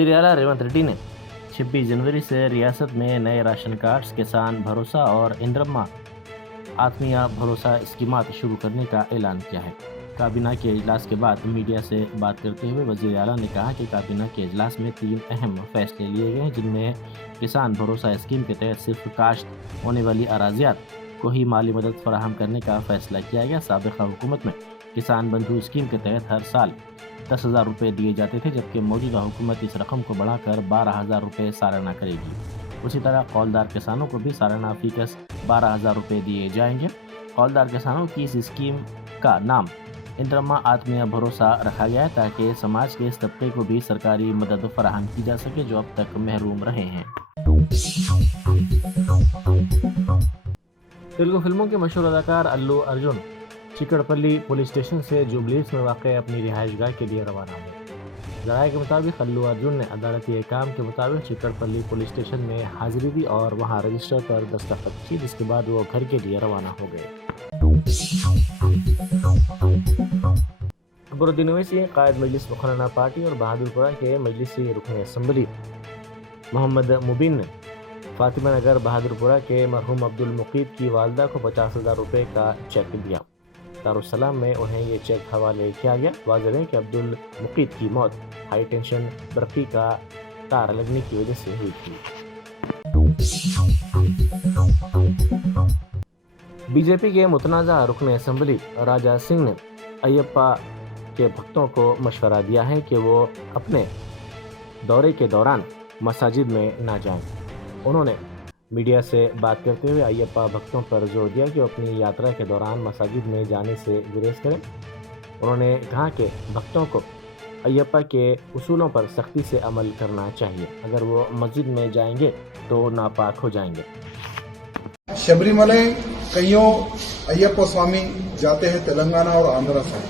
वज़ीर आला रेवंत रेड्डी ने 26 जनवरी से रियासत में नए राशन कार्ड्स, किसान भरोसा और इंद्रम्मा आत्मीय भरोसा स्कीमात शुरू करने का ऐलान किया है। काबीना के इजलास के बाद मीडिया से बात करते हुए वज़ीर आला ने कहा कि काबीना के इजलास में 3 अहम फैसले लिए गए हैं, जिनमें किसान भरोसा स्कीम के तहत सिर्फ काश्त होने वाली अराजियात को ही माली मदद फराहम करने का फैसला किया गया। साबिक़ा हुकूमत में किसान बंधु स्कीम के तहत हर साल 10,000 रुपये दिए जाते थे, जबकि मौजूदा हुकूमत इस रकम को बढ़ाकर 12,000 रुपये सालाना करेगी। उसी तरह कौलदार किसानों को भी सालाना फीकस 12,000 रुपये दिए जाएंगे। कौलदार किसानों की इस स्कीम का नाम इंद्रम्मा आत्मीय भरोसा रखा गया है, ताकि समाज के इस तबके को भी सरकारी मदद फराहम की जा सके जो अब तक महरूम रहे हैं। तेलुगु फिल्मों के मशहूर अदाकार अल्लू अर्जुन चिकड़पल्ली पुलिस स्टेशन से जुबलीस में वाक़ अपनी रिहाइशगाह के लिए रवाना हुए। ज़राए के मुताबिक अल्लू अर्जुन ने अदालती अहकाम के मुताबिक चिकड़पल्ली पुलिस स्टेशन में हाजिरी दी और वहां रजिस्टर पर दस्तखत की, जिसके बाद वो घर के लिए रवाना हो गए। अकबरुद्दीन ओवैसी कायद मजलिस मुखरना पार्टी और बहादुरपुरा के मजलिसी रुकन असम्बली मोहम्मद मुबीन ने फातिमा नगर बहादुरपुरा के मरहूम अब्दुल मुकीद की वालदा को 50,000 रुपये का चेक दिया। दारुस्सलाम में उन्हें ये चेक हवाले किया गया। वाज़ेह है कि अब्दुल मुकीद की मौत हाई टेंशन बर्फी का तार लगने की वजह से हुई थी। बीजेपी के मुतनाज़ा रुकन असम्बली राजा सिंह ने अयप्पा के भक्तों को मशवरा दिया है कि वो अपने दौरे के दौरान मसाजिद में ना जाएं। उन्होंने मीडिया से बात करते हुए अयप्पा भक्तों पर जोर दिया कि वो अपनी यात्रा के दौरान मसाजिद में जाने से गुरेज करें। उन्होंने कहा कि भक्तों को अयप्पा के उसूलों पर सख्ती से अमल करना चाहिए। अगर वो मस्जिद में जाएंगे तो नापाक हो जाएंगे। शबरीमलै कईयों अयप्पा स्वामी जाते हैं तेलंगाना और आंध्र से।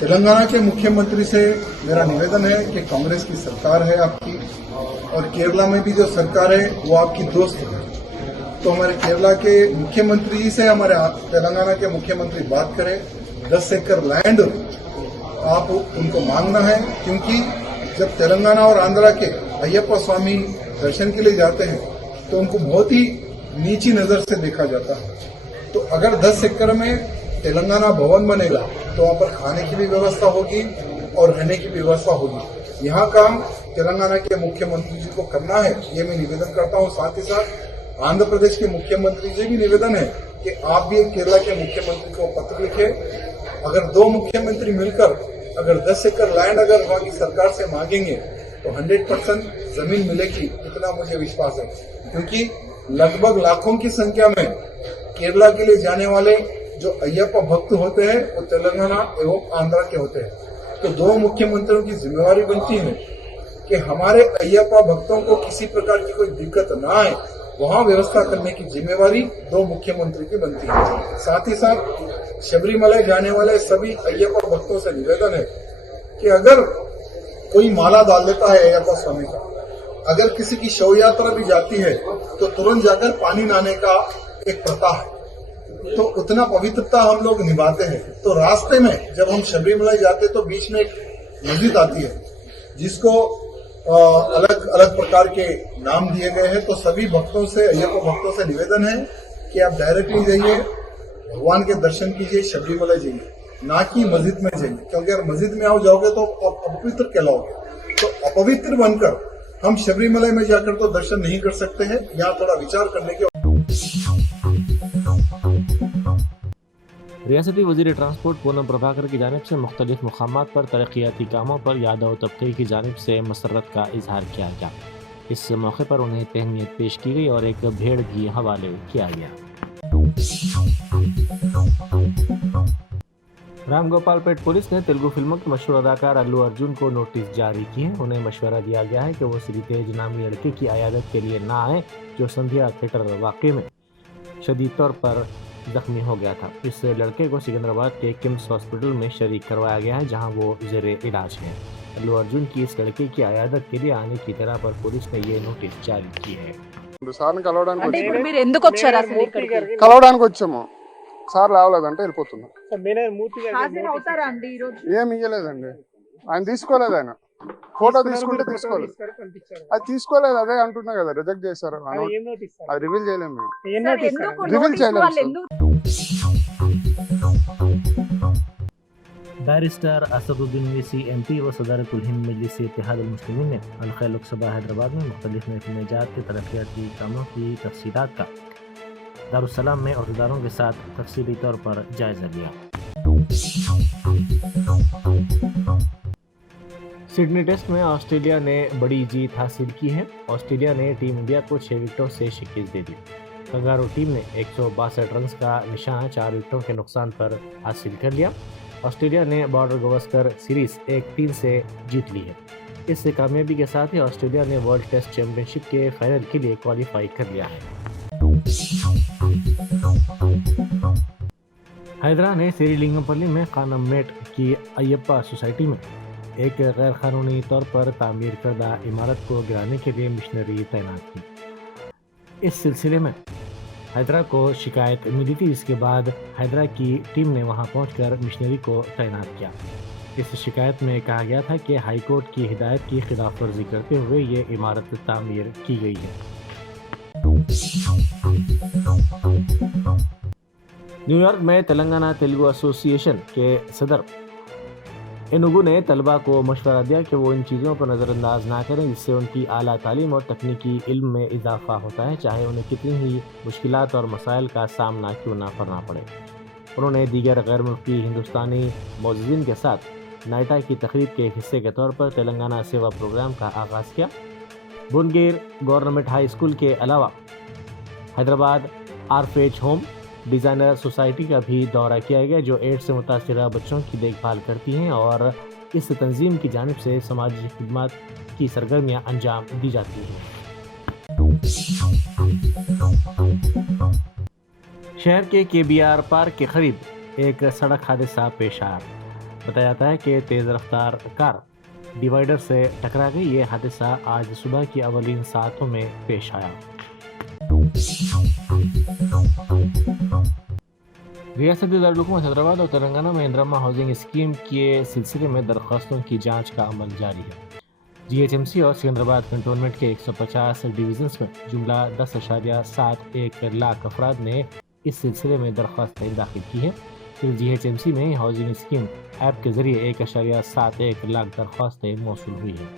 तेलंगाना के मुख्यमंत्री से मेरा निवेदन है कि कांग्रेस की सरकार है आपकी, और केरला में भी जो सरकार है वो आपकी दोस्त है। तो हमारे केरला के मुख्यमंत्री से हमारे तेलंगाना के मुख्यमंत्री बात करें। 10 एकड़ लैंड आप उनको मांगना है, क्योंकि जब तेलंगाना और आंध्रा के अयप्पा स्वामी दर्शन के लिए जाते हैं तो उनको बहुत ही नीची नजर से देखा जाता है। तो अगर 10 एकड़ में तेलंगाना भवन बनेगा तो वहां पर खाने की भी व्यवस्था होगी और रहने की भी व्यवस्था होगी। यहाँ काम तेलंगाना के मुख्यमंत्री जी को करना है, ये मैं निवेदन करता हूँ। साथ ही साथ आंध्र प्रदेश के मुख्यमंत्री जी भी निवेदन है कि आप भी केरला के मुख्यमंत्री को पत्र लिखें। अगर 2 मुख्यमंत्री मिलकर अगर 10 एकड़ लैंड अगर वहां की सरकार से मांगेंगे तो 100% जमीन मिलेगी, इतना मुझे विश्वास है। क्योंकि लगभग लाखों की संख्या में केरला के लिए जाने वाले जो अयप्पा भक्त होते हैं वो तेलंगाना एवं आंध्र के होते हैं। तो 2 मुख्यमंत्रियों की जिम्मेवारी बनती है कि हमारे अयप्पा भक्तों को किसी प्रकार की कोई दिक्कत ना आए, वहां व्यवस्था करने की जिम्मेवारी 2 मुख्यमंत्री की बनती है। साथ ही साथ शबरीमलै जाने वाले सभी अयप्पा भक्तों से निवेदन है कि अगर कोई माला डाल देता है अयप्पा स्वामी का, अगर किसी की शव यात्रा भी जाती है तो तुरंत जाकर पानी नहाने का एक प्रथा है। तो उतना पवित्रता हम लोग निभाते हैं। तो रास्ते में जब हम शबरीमलै जाते तो बीच में एक मस्जिद आती है जिसको अलग अलग प्रकार के नाम दिए गए हैं। तो सभी भक्तों से, अयप्पा भक्तों से निवेदन है कि आप डायरेक्टली जाइए, भगवान के दर्शन कीजिए, शबरीमलै जाइए, ना कि मस्जिद में जाइए। क्योंकि अगर मस्जिद में आओ जाओगे तो अपवित्र कहलाओगे। तो अपवित्र बनकर हम शबरीमलै में जाकर तो दर्शन नहीं कर सकते हैं। यहाँ थोड़ा विचार करने की। रियासती वज़ीर ट्रांसपोर्ट पूनम प्रभाकर की जानिब से मुख्तलिफ मुकामात पर तरक्याती कामों पर यादव तबके की जानिब से मसरत का इजहार किया गया। इस मौके पर उन्हें तहनीत पेश की गई और एक भेड़ भी हवाले किया गया। रामगोपालपेट पुलिस ने तेलुगु फिल्मों के मशहूर अदाकार अल्लू अर्जुन को नोटिस जारी किए हैं। उन्हें मशवरा दिया गया है कि वो श्रीतेज नामी लड़के की अयादत के लिए ना आए, जो संध्या थिएटर वाक़े में शदीद तौर पर जख्मी हो गया था। इस लड़के को सिकंदराबाद के किम्स हॉस्पिटल में शरीक करवाया गया है, जहां वो ज़ेरे इलाज है। अल्लू अर्जुन की इस लड़के की अयादत के लिए आने की तरह पर पुलिस ने ये नोटिस जारी की है। కలవడానికి వచ్చాము సార్ రావలేదంటే వెళ్ళిపోతున్నాం. ఏమి ఇయ్యలేదండి, ఆయన తీసుకోలేదు. ఆయన ఫోటో తీసుకున్నారు, తీసుకుంటే మీరు ఫోటో తీసుకోలేదు. తీస్తారు, పంపించారు. అది తీసుకోలేదు, అదే అంటున్నా కదా, రిజెక్ట్ చేశారు. అది ఏం నోట్ ఇస్తారు? అది రివీల్ చేయలేము మేము. ఏం సార్ నోట్ ఇస్తారు? ఎందుకు రివీల్ నోటీస్ చేయలేము వాళ్ళు సార్. ఎందుకు बैरिस्टर असदुद्दीन ओवैसी एमपी व सदरतुल हिंद मजलिस इत्तेहाद मुस्लिमीन ने अलखैर लोकसभा हैदराबाद में मुख्तलिफ महकमे जात के तरक्याती कामों की तफसीलात का दारुस्सलाम में अहदेदारों के साथ तफसीली तौर पर जायजा लिया। सिडनी टेस्ट में ऑस्ट्रेलिया ने बड़ी जीत हासिल की है। ऑस्ट्रेलिया ने टीम इंडिया को 6 विकेटों से शिकस्त दे दी। कंगारू टीम ने 162 रन का निशान 4 विकेटों के नुकसान पर हासिल कर लिया। ऑस्ट्रेलिया ने बॉर्डर गवस्कर सीरीज 1-3 से जीत ली है। इस कामयाबी के साथ ही ऑस्ट्रेलिया ने वर्ल्ड टेस्ट चैंपियनशिप के फाइनल के लिए क्वालिफाई कर लिया है। हैदरा ने सेरीलिंगमपल्ली में कानममेट की अयप्पा सोसाइटी में एक गैर कानूनी तौर पर तामीर करदा इमारत को गिराने के लिए मिशनरी तैनात की। इस सिलसिले में हैदरा को शिकायत मिली थी, जिसके बाद हैदरा की टीम ने वहां पहुंचकर मिशनरी को तैनात किया। इस शिकायत में कहा गया था कि हाईकोर्ट की हिदायत की खिलाफ वर्जी करते हुए ये इमारत तामीर की गई है। न्यूयॉर्क में तेलंगाना तेलुगु एसोसिएशन के सदर एनुगु ने तलबा को मशवरा दिया कि वो इन चीज़ों पर नज़रअंदाज ना करें जिससे उनकी आला तालीम और तकनीकी इल्म में इजाफा होता है, चाहे उन्हें कितनी ही मुश्किलात और मसाइल का सामना क्यों ना करना पड़े। उन्होंने दीगर गैर मुल्की हिंदुस्तानी मोअज़्ज़िज़ीन के साथ नाइटा की तकरीब के हिस्से के तौर पर तेलंगाना सेवा प्रोग्राम का आगाज़ किया। बुनगीर गवर्नमेंट हाई स्कूल के अलावा हैदराबाद आरफेज होम डिज़ाइनर सोसाइटी का भी दौरा किया गया, जो एड्स से मुतासरा बच्चों की देखभाल करती हैं और इस तंजीम की जानिब से समाजी खिदमत की सरगर्मियाँ अंजाम दी जाती हैं। शहर के केबीआर पार्क के करीब एक सड़क हादसा पेश आया। बताया जाता है कि तेज़ रफ्तार कार डिवाइडर से टकरा गई। ये हादसा आज सुबह की अवलीन सातों में पेश आया। रियासती दारुल हैदराबाद और तेलंगाना में इंदिरा हाउसिंग स्कीम के सिलसिले में दरख्वास्तों की जांच का अमल जारी है। जीएचएमसी और सिकंदराबाद कंटोनमेंट के 150 डिवीजन्स में जुमला 10.71 लाख अफराद ने इस सिलसिले में दरख्वास्तें दाखिल की हैं। फिर जीएचएमसी में हाउसिंग स्कीम ऐप के जरिए 1.71 लाख दरख्वास्तें मौसूल हुई हैं।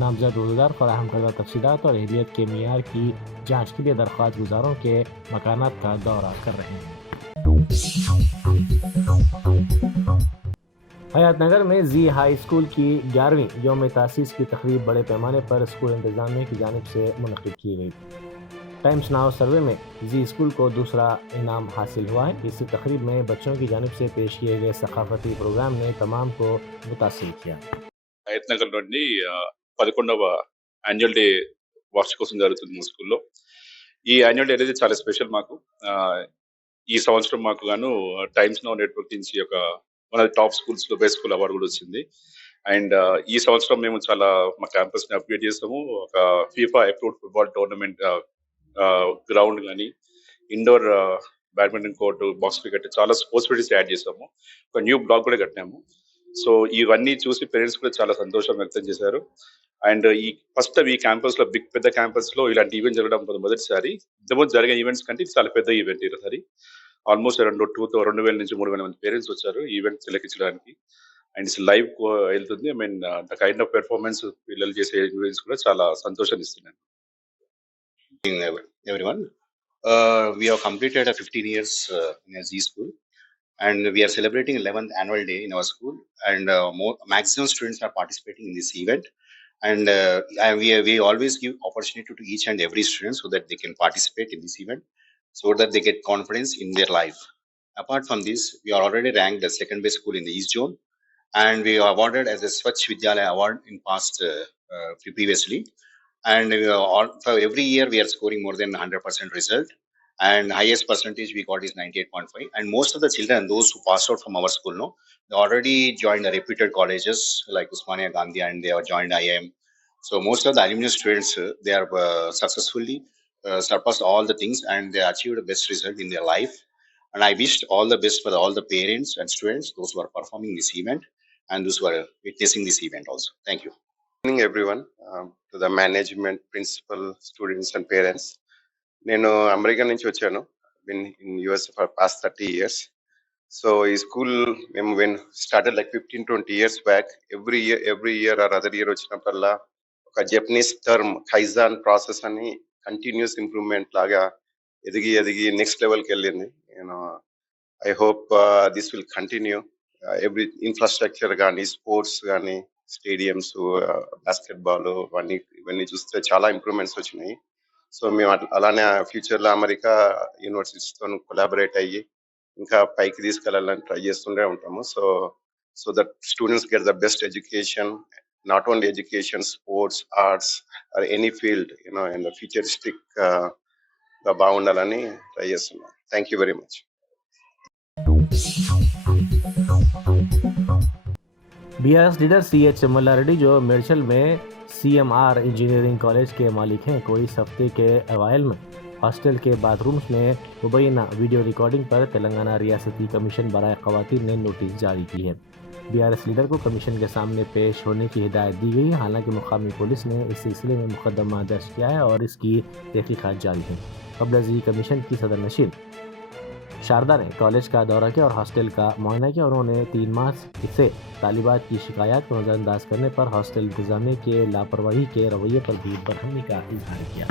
नामजद रोजगार फराहम करदा तफसीलात और अहलियत के मेयार की जाँच के लिए दरख्वास्त गुजारों के मकानात का दौरा कर रहे हैं। हयातनगर में जी हाई स्कूल की 11वीं यौम तासीस की तकरीब बड़े पैमाने पर स्कूल इंतजामिया की जानिब से मुनक़िद की गई। टाइम्स नाउ सर्वे में जी स्कूल को दूसरा इनाम हासिल हुआ है। इस तकरीब में बच्चों की जानिब से पेश किए गए सकाफती प्रोग्राम ने तमाम को मुतासिर किया। హయత్నగర్ నుండి 11వ యాన్యువల్ డే వార్షికోత్సవం జరుగుతుంది మా స్కూల్లో. ఈ యాన్యువల్ డే అనేది చాలా స్పెషల్ మాకు. ఈ సంవత్సరం మాకు గాను టైమ్స్ నౌ నెట్వర్క్ నుంచి ఒక మన టాప్ స్కూల్స్ లో బెస్ట్ స్కూల్ అవార్డు కూడా వచ్చింది. అండ్ ఈ సంవత్సరం మేము చాలా మా క్యాంపస్ ని అప్గ్రేడ్ చేస్తాము. ఒక FIFA approved football tournament ground కానీ, indoor badminton court, box cricket, చాలా స్పోర్ట్స్ ఫెసిలిటీస్ యాడ్ చేసాము. ఒక న్యూ బ్లాక్ కూడా కట్టినాము. సో ఇవన్నీ చూసి పేరెంట్స్ కూడా చాలా సంతోషం వ్యక్తం చేశారు. అండ్ ఈ ఫస్ట్ ఈ క్యాంపస్ లో పెద్ద క్యాంపస్ లో ఇలాంటి ఈవెంట్ జరగడం మొదటిసారి. ఇంతకుముందు జరిగే ఈవెంట్స్ కంటే ఇది చాలా పెద్ద ఈవెంట్ ఈసారి. ఆల్మోస్ట్ 2,000 నుంచి 3,000 మంది పేరెంట్స్ వచ్చారు ఈ ఈవెంట్ తిలకించడానికి. అండ్ ఇట్స్ లైవ్ వెళ్తుంది. I mean the kind of performance పిల్లలు చేసే ఈవెంట్స్ కూడా చాలా సంతోషాన్ని ఇస్తున్నాయి. Everyone, we have completed a 15 years in a Z school, and we are celebrating 11th annual day in our school, and maximum students are participating in this event. And we always give opportunity to each and every student so that they can participate in this event, so that they get confidence in their life. Apart from this, we are already ranked the second best school in the East Zone, and we are awarded as a Swachh Vidyalaya award in past previously. And for every year we are scoring more than 100% result, and highest percentage we got is 98.5. And most of the children, those who passed out from our school, they already joined the reputed colleges like Usmania Gandhi, and they have joined IIM. So most of the alumni students, they are successfully surpassed all the things, and they achieved the best result in their life. And I wished all the best for all the parents and students, those who are performing this event and those who are witnessing this event also. Thank you. Morning everyone, to the management, principal, students and parents. నేను America నుంచి వచ్చాను. Been in US for past 30 years. So ఈ school మేము when started like 15-20 years back, every year or other year వచ్చినప్పుడల్లా ఒక Japanese term kaizen process అని continuous improvement లాగా ఎదిగి నెక్స్ట్ లెవెల్కి వెళ్ళింది. I hope this will continue. Every infrastructure కానీ స్పోర్ట్స్ కానీ స్టేడియంస్, బాస్కెట్బాల్ ఇవన్నీ చూస్తే చాలా ఇంప్రూవ్మెంట్స్ వచ్చినాయి. సో మేము అలానే ఫ్యూచర్ లో అమెరికా యూనివర్సిటీస్ తో కొలాబరేట్ అయ్యి ఇంకా పైకి తీసుకెళ్లాలని ట్రై చేస్తుండే ఉంటాము. So that students get the best education, not only education, sports, arts or any field in the futuristic గా బాగుండాలని ట్రై చేస్తున్నాం. Thank you very much. BRS leader CH Malla Reddy जो मेडचल में CMR इंजीनियरिंग कॉलेज के मालिक हैं, को इस हफ्ते के अवाइल में हॉस्टल के बाथरूम्स में मुबैना वीडियो रिकॉर्डिंग पर तेलंगाना रियासती कमीशन बराए ख़वातीन ने नोटिस जारी की है। बीआरएस लीडर को कमीशन के सामने पेश होने की हिदायत दी गई। हालांकि मुकामी पुलिस ने इस सिलसिले में मुकदमा दर्ज किया है और इसकी तहकीकात जारी है। कबल कमीशन की सदर नशीन शारदा ने कॉलेज का दौरा किया और हॉस्टल का मुआयना किया। उन्होंने 3 माह से तालिबात की शिकायत को नज़रअंदाज करने पर हॉस्टल इंतजामिया के लापरवाही के रवैये पर भी बरहमी का इजहार किया।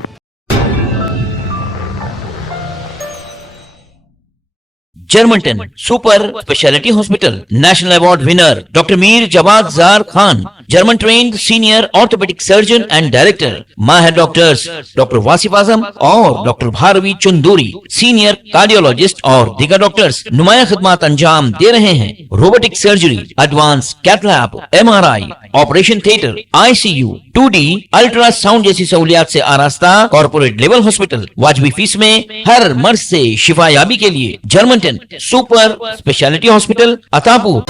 Germanten super speciality hospital, national award winner doctor Mir Jawad Zar Khan, German trained senior orthopaedic surgeon and director, माहिर डॉक्टर्स डॉक्टर वासिफ आजम और doctor Bharvi Chanduri, senior cardiologist और दीगर डॉक्टर्स नुमाया खिदमत अंजाम दे रहे हैं। Robotic surgery, advance cath lab, MRI, operation theatre, ICU, 2D ultrasound जैसी सहूलियात से आरास्ता कॉर्पोरेट लेवल हॉस्पिटल। वाजबी फीस में हर मर्ज से शिफायाबी के लिए Germanton super speciality hospital, Attapur.